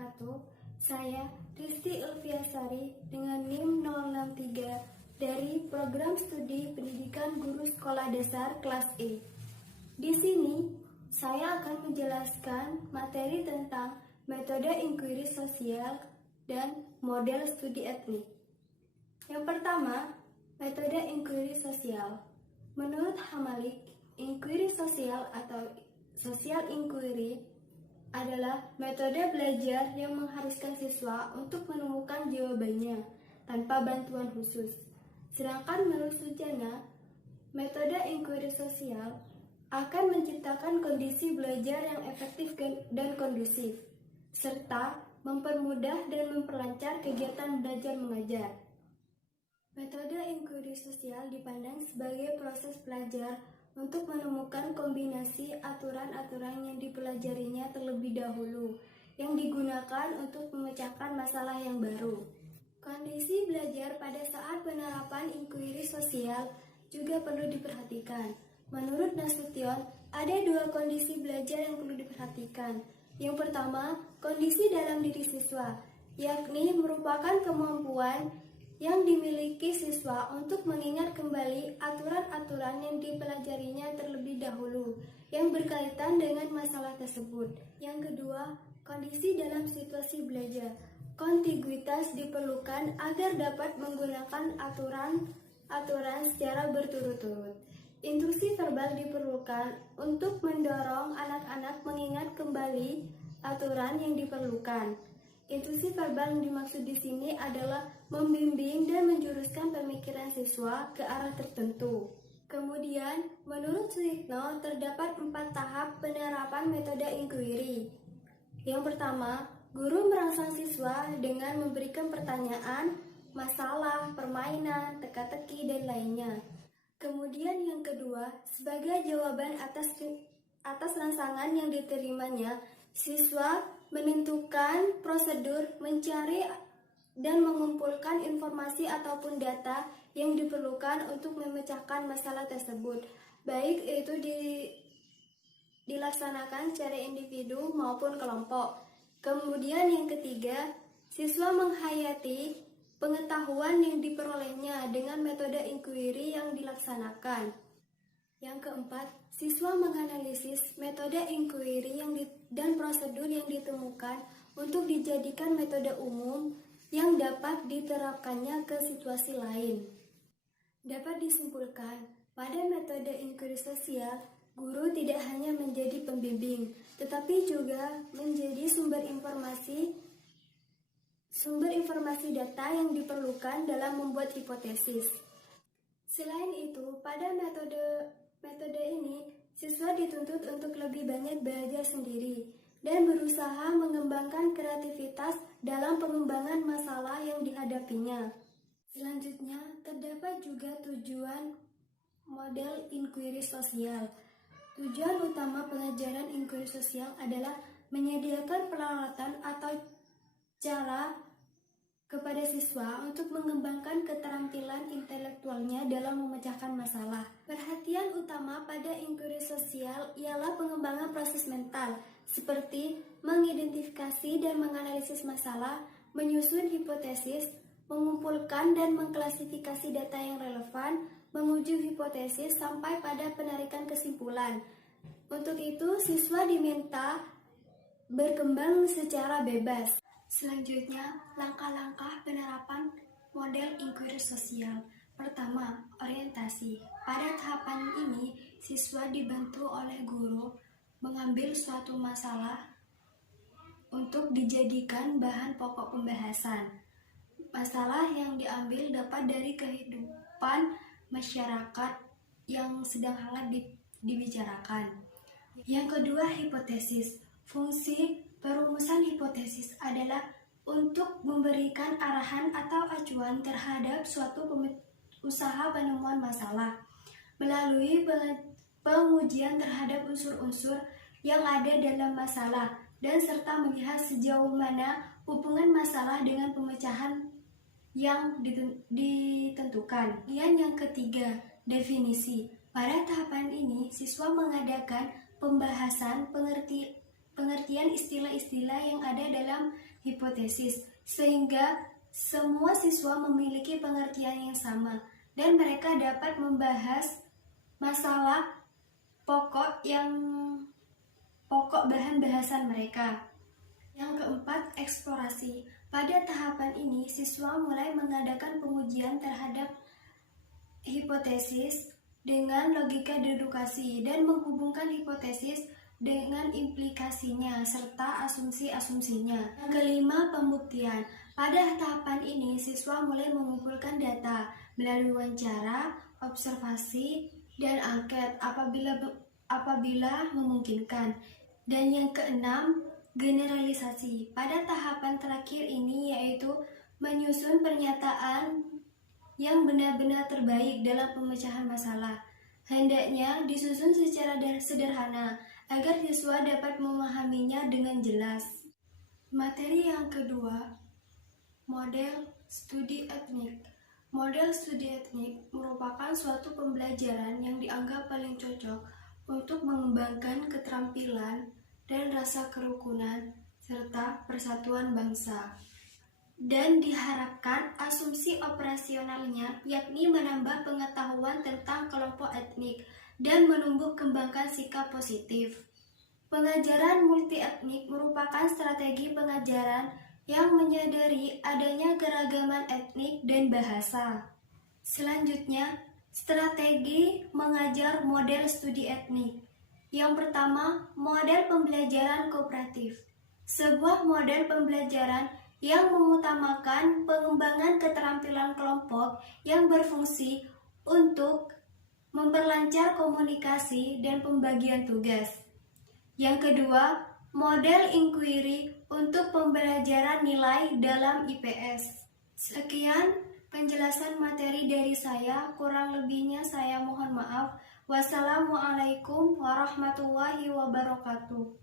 wabarakatuh. Saya Risti Elviasari dengan NIM 063 dari Program Studi Pendidikan Guru Sekolah Dasar kelas E. Di sini saya akan menjelaskan materi tentang metode inquiry sosial dan model studi etnik. Yang pertama, metode inquiry sosial. Menurut Hamalik, inquiry sosial atau social inquiry adalah metode belajar yang mengharuskan siswa untuk menemukan jawabannya tanpa bantuan khusus. Sedangkan menurut Sujana, metode inquiry sosial akan menciptakan kondisi belajar yang efektif dan kondusif, serta mempermudah dan memperlancar kegiatan belajar mengajar. Metode inquiry sosial dipandang sebagai proses belajar untuk menemukan kombinasi aturan-aturan yang dipelajarinya terlebih dahulu, yang digunakan untuk memecahkan masalah yang baru. Kondisi belajar pada saat penerapan inquiry sosial juga perlu diperhatikan. Menurut Nasution, ada dua kondisi belajar yang perlu diperhatikan. Yang pertama, kondisi dalam diri siswa, yakni merupakan kemampuan yang dimiliki siswa untuk mengingat kembali aturan-aturan yang dipelajarinya terlebih dahulu yang berkaitan dengan masalah tersebut. Yang kedua, kondisi dalam situasi belajar. Kontiguitas diperlukan agar dapat menggunakan aturan secara berturut-turut. Instruksi verbal diperlukan untuk mendorong anak-anak mengingat kembali aturan yang diperlukan. Instruksi verbal yang dimaksud di sini adalah membimbing dan menjuruskan pemikiran siswa ke arah tertentu. Kemudian, menurut Suyitno, terdapat 4 tahap penerapan metode inquiry. Yang pertama, guru merangsang siswa dengan memberikan pertanyaan, masalah, permainan, teka-teki, dan lainnya. Kemudian yang kedua, sebagai jawaban atas rangsangan yang diterimanya, siswa menentukan prosedur mencari dan mengumpulkan informasi ataupun data yang diperlukan untuk memecahkan masalah tersebut, baik itu dilaksanakan secara individu maupun kelompok. Kemudian yang ketiga, siswa menghayati pengetahuan yang diperolehnya dengan metode inquiry yang dilaksanakan. Yang keempat, siswa menganalisis metode inquiry dan prosedur yang ditemukan untuk dijadikan metode umum yang dapat diterapkannya ke situasi lain. Dapat disimpulkan, pada metode inquiry sosial, guru tidak hanya menjadi pembimbing, tetapi juga menjadi sumber informasi data yang diperlukan dalam membuat hipotesis. Selain itu, pada metode ini, siswa dituntut untuk lebih banyak belajar sendiri dan berusaha mengembangkan kreativitas dalam pengembangan masalah yang dihadapinya. Selanjutnya, terdapat juga tujuan model inquiry sosial. Tujuan utama pengajaran inquiry sosial adalah menyediakan peralatan atau cara kepada siswa untuk mengembangkan keterampilan intelektualnya dalam memecahkan masalah. Perhatian utama pada inquiry sosial ialah pengembangan proses mental, seperti mengidentifikasi dan menganalisis masalah, menyusun hipotesis, mengumpulkan dan mengklasifikasi data yang relevan, menguji hipotesis sampai pada penarikan kesimpulan. Untuk itu, siswa diminta berkembang secara bebas. Selanjutnya, langkah-langkah penerapan model inquiry sosial. Pertama, orientasi. Pada tahapan ini, siswa dibantu oleh guru mengambil suatu masalah untuk dijadikan bahan pokok pembahasan. Masalah yang diambil dapat dari kehidupan masyarakat yang sedang hangat dibicarakan. Yang kedua, hipotesis. Fungsi perumusan hipotesis adalah untuk memberikan arahan atau acuan terhadap suatu usaha penemuan masalah melalui pengujian terhadap unsur-unsur yang ada dalam masalah dan serta melihat sejauh mana hubungan masalah dengan pemecahan yang ditentukan. Yang ketiga, definisi. Pada tahapan ini, siswa mengadakan pembahasan pengertian istilah-istilah yang ada dalam hipotesis, sehingga semua siswa memiliki pengertian yang sama dan mereka dapat membahas masalah pokok bahan bahasan mereka. Yang keempat, eksplorasi. Pada tahapan ini, siswa mulai mengadakan pengujian terhadap hipotesis dengan logika dedukasi dan menghubungkan hipotesis dengan implikasinya serta asumsi-asumsinya. Yang kelima, pembuktian. Pada tahapan ini, siswa mulai mengumpulkan data melalui wawancara, observasi, dan angket apabila memungkinkan. Dan yang keenam, generalisasi. Pada tahapan terakhir ini yaitu menyusun pernyataan yang benar-benar terbaik dalam pemecahan masalah. Hendaknya disusun secara sederhana agar siswa dapat memahaminya dengan jelas. Materi yang kedua, model studi etnik. Model studi etnik merupakan suatu pembelajaran yang dianggap paling cocok untuk mengembangkan keterampilan dan rasa kerukunan serta persatuan bangsa. Dan diharapkan asumsi operasionalnya yakni menambah pengetahuan tentang kelompok etnik dan menumbuh kembangkan sikap positif. Pengajaran multietnik merupakan strategi pengajaran yang menyadari adanya keragaman etnik dan bahasa. Selanjutnya, strategi mengajar model studi etnik. Yang pertama, model pembelajaran kooperatif. Sebuah model pembelajaran yang mengutamakan pengembangan keterampilan kelompok yang berfungsi untuk memperlancar komunikasi dan pembagian tugas. Yang kedua, model inquiry untuk pembelajaran nilai dalam IPS. Sekian penjelasan materi dari saya, kurang lebihnya saya mohon maaf. Wassalamualaikum warahmatullahi wabarakatuh.